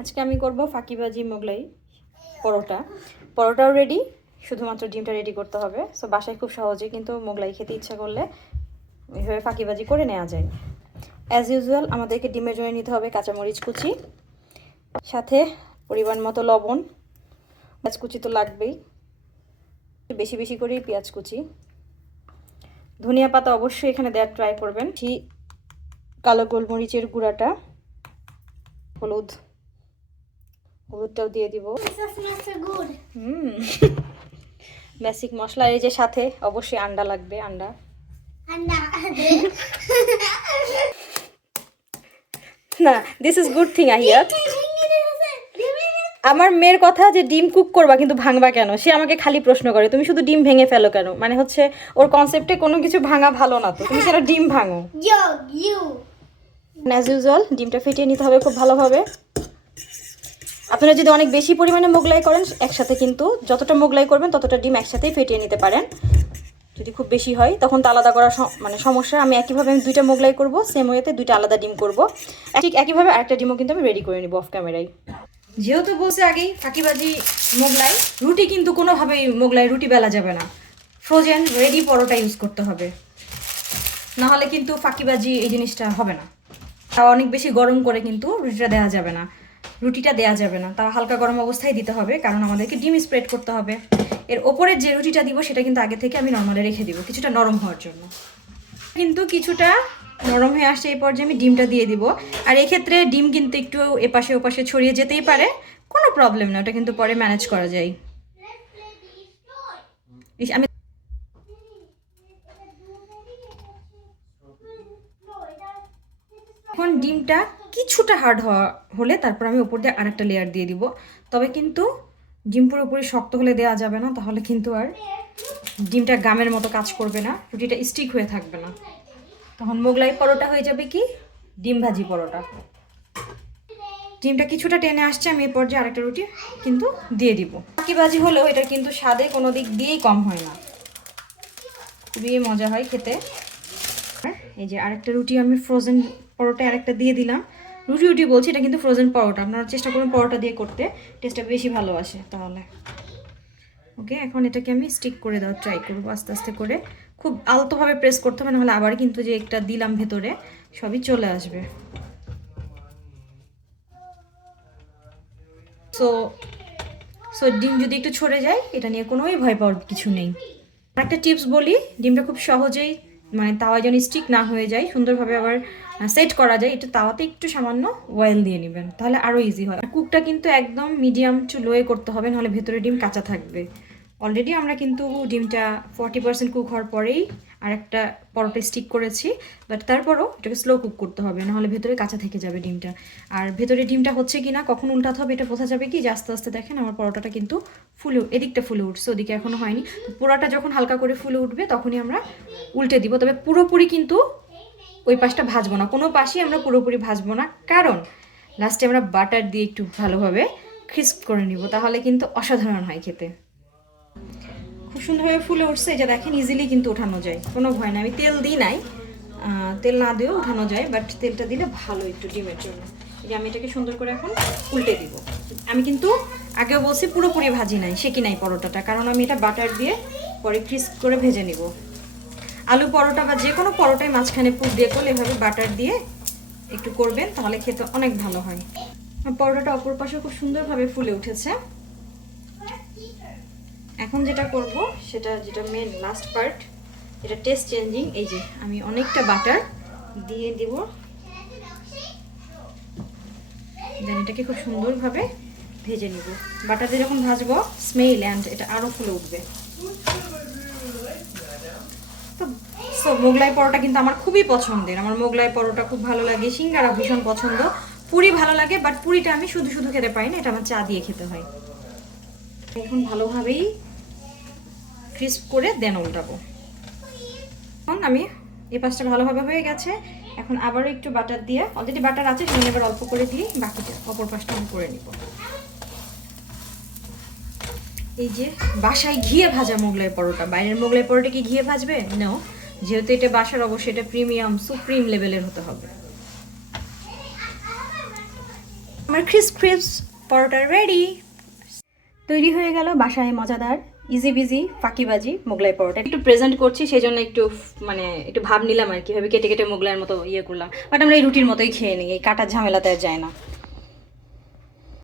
আজকে আমি করব ফাঁকিবাজি মোগলাই পরোটা। পরোটাও রেডি শুধুমাত্র ডিমটা রেডি করতে হবে। সো বাসায় খুব সহজে কিন্তু মোগলাই খেতে ইচ্ছা করলে এইভাবে ফাঁকিবাজি করে নেওয়া যায়। অ্যাজ ইউজুয়াল আমাদেরকে ডিমের জন্য নিতে হবে কাঁচামরিচ কুচি, সাথে পরিমাণ মতো লবণ। পেঁয়াজ কুচি তো লাগবেই। বেশি বেশি করেই পেঁয়াজ কুচি। ধনিয়া পাতা অবশ্যই এখানে দেওয়ার ট্রাই করবেন। কালো গোলমরিচের গুঁড়াটা, হলুদ। হলুদটাও দিয়ে দিব. হুম। বেসিক মশলা এই যে সাথে অবশ্যই আন্ডা লাগবে আন্ডা। না this is good thing I hear আমার মেয়ের কথা যে ডিম কুক করবা কিন্তু ভাঙবা কেন? সে আমাকে খালি প্রশ্ন করে তুমি শুধু ডিম ভেঙে ফেলো কেন? মানে হচ্ছে ওর কনসেপ্টে কোনো কিছু ভাঙা ভালো না তো। তুমি কেন ডিম ভাঙো. অ্যাজ ইউজুয়াল ডিমটা ফেটিয়ে নিতে হবে খুব ভালোভাবে। আপনারা যদি অনেক বেশি পরিমাণে মোগলাই করেন, একসাথে কিন্তু যতটা মোগলাই করবেন, ততটা ডিম একসাথেই ফেটিয়ে নিতে পারেন। যদি খুব বেশি হয়, তখন তো আলাদা সম- মানে সমস্যা। আমি একইভাবে আমি দুইটা মোগলাই করব সেম ওয়েতে দুইটা আলাদা ডিম করব। ঠিক একইভাবে আরেকটা ডিমও কিন্তু আমি রেডি করে নিব অফ ক্যামেরায় যেহেতু বলছে আগেই, ফাঁকিবাজি, মোগলাই, রুটি কিন্তু কোনোভাবেই মোগলাই, রুটি বেলা যাবে না। ফ্রোজেন রেডি পরোটা ইউজ করতে হবে। না হলে কিন্তু ফাঁকিবাজি এই জিনিসটা হবে না। অনেক বেশি গরম করে কিন্তু রুটিটা দেওয়া যাবে না। রুটিটা দেওয়া যাবে না। তাও হালকা গরম অবস্থায় দিতে হবে, কারণ আমাদেরকে ডিম স্প্রেড করতে হবে। এর ওপরের যে রুটিটা দিব, সেটা কিন্তু আগে থেকে আমি নর্মালে রেখে দিব, কিছুটা নরম হওয়ার জন্য। কিন্তু কিছুটা নরম হয়ে আসছে এই পর্যায়ে আমি ডিমটা দিয়ে দিব। আর এক্ষেত্রে ডিম কিন্তু একটু এপাশে ওপাশে ছড়িয়ে যেতেই পারে, কোনো প্রবলেম না, ওটা কিন্তু পরে ম্যানেজ করা যায়। আমি এখন ডিমটা কিছুটা হার্ড হওয়া হলে তারপর আমি ওপর দিয়ে আরেকটা লেয়ার দিয়ে দিব। তবে কিন্তু ডিম পুরোপুরি শক্ত হলে দেওয়া যাবে না, তাহলে কিন্তু আর ডিমটা গামের মতো কাজ করবে না, রুটিটা স্টিক হয়ে থাকবে না। তখন মোগলাই পরোটা হয়ে যাবে কি? ডিম ভাজি পরোটা। ডিমটা কিছুটা টেনে আসছে, আমি এই পর্যায়ে আরেকটা রুটি কিন্তু দিয়ে দিব। বাকি ভাজি হলেও এটা কিন্তু স্বাদে কোনো দিক দিয়েই কম হয় না। খুবই মজা হয় খেতে। এই যে আরেকটা রুটি, আমি ফ্রোজেন পরোটা আরেকটা দিয়ে দিলাম। রুটি রুটি বলছি, এটা কিন্তু ফ্রোজেন পরোটা। আপনারা চেষ্টা করুন পরোটা দিয়ে করতে। টেস্টটা বেশি ভালো আসে তাহলে। ওকে এখন এটাকে আমি স্টিক করে দেওয়ার ট্রাই করব আস্তে আস্তে করে। খুব আলতোভাবে প্রেস করতে হবে, নাহলে আবার কিন্তু যে একটা দিলাম ভেতরে, সবই চলে আসবে। সো সো ডিম যদি একটু ছড়ে যায়, এটা নিয়ে কোনোই ভয় পাওয়ার কিছু নেই। একটা টিপস বলি, ডিমটা খুব সহজেই মানে তাওয়া যেন স্টিক না হয়ে যায়, সুন্দরভাবে আবার সেট করা যায় এটা তাওয়াতে একটু সামান্য অয়েল দিয়ে নেবেন, তাহলে আরও ইজি হয়। আর কুকটা কিন্তু একদম মিডিয়াম টু লোয়ে করতে হবে, নাহলে ভেতরে ডিম কাঁচা থাকবে। অলরেডি আমরা কিন্তু ডিমটা ফর্টি পার্সেন্ট কুক হওয়ার পরেই আর একটা পরোটা স্টিক করেছি বাট তারপরও এটাকে স্লো কুক করতে হবে, নাহলে ভেতরে কাঁচা থেকে যাবে ডিমটা। আর ভেতরে ডিমটা হচ্ছে কি না কখন উল্টাতে হবে, এটা বোঝা যাবে কি? যে আস্তে আস্তে দেখেন আমার পরোটাটা কিন্তু ফুলে এদিকটা ফুলে উঠছে, ওদিকে এখনও হয়নি। পোড়াটা যখন হালকা করে ফুলে উঠবে, তখনই আমরা উল্টে দিব। তবে পুরোপুরি কিন্তু ওই পাশটা ভাজবো না। কোনো পাশেই আমরা পুরোপুরি ভাজবো না। কারণ লাস্টে আমরা বাটার দিয়ে একটু ভালোভাবে ক্রিস্প করে নিব, তাহলে কিন্তু অসাধারণ হয় খেতে। খুব সুন্দরভাবে ফুলে উঠছে যে দেখেন ইজিলি কিন্তু ওঠানো যায়। কোনো ভয় না। আমি তেল দিই নাই তেল না দিয়েও উঠানো যায় বাট তেলটা দিলে ভালো একটু ডিমের জন্য। এই যে আমি এটাকে সুন্দর করে এখন উল্টে দিব। আমি কিন্তু আগেও বলছি পুরোপুরি ভাজি নাই সেকি নাই পরোটাটা, কারণ আমি এটা বাটার দিয়ে পরে ক্রিস্প করে ভেজে নিব। আলু পরোটা বা যে কোনো পরোটাই মাঝখানে পুর দিয়ে করলে এভাবে বাটার দিয়ে একটু করবেন, তাহলে খেতে অনেক ভালো হয়। পরোটাটা অপর পাশে খুব সুন্দরভাবে ফুলে উঠেছে। এখন যেটা করব, সেটা যেটা মেন লাস্ট পার্ট এটা টেস্ট চেঞ্জিং এই যে আমি অনেকটা বাটার দিয়ে দিব। দেন এটাকে খুব সুন্দরভাবে ভেজে নিব। বাটার দিয়ে যখন ভাজবো স্মেল অ্যান্ড এটা আরও ফুলে উঠবে। তো সো মোগলাই পরোটা কিন্তু আমার খুবই পছন্দের। আমার মোগলাই পরোটা খুব ভালো লাগে, সিঙ্গারা ভীষণ পছন্দ। পুরি ভালো লাগে বাট পুরিটা আমি শুধু শুধু খেতে পারি না, এটা আমার চা দিয়ে খেতে হয়। এখন ভালোভাবেই ক্রিস্প করে দেন উল্টাবো। এখন আমি এই পাশটা ভালোভাবে হয়ে গেছে। এখন আবারও একটু বাটার দিয়ে অলরেডি বাটার আছে সেখানে এবার অল্প করে দিয়ে বাকিটা অপর পাশটা আমি করে নিব। এই যে বাসায় ঘিয়ে ভাজা মোগলাই পরোটা, বাইরের মোগলাই পরোটা কি ঘিয়ে ভাজবে? নো যেহেতু এটা বাসার অবশ্যই এটা প্রিমিয়াম সুপ্রিম লেভেলের হতে হবে। আমার ক্রিস ক্রিপস পরোটা রেডি তৈরি হয়ে গেল বাসায় মজাদার ইজি বিজি ফাঁকিবাজি, মোগলাই পরোটা। একটু প্রেজেন্ট করছি সেই জন্য একটু মানে একটু ভাব নিলাম আর কীভাবে কেটে কেটে মোগলাইয়ের মতো ইয়ে করলাম। বাট আমরা এই রুটির মতোই খেয়ে নিই, এই কাটার ঝামেলাতে যায় না।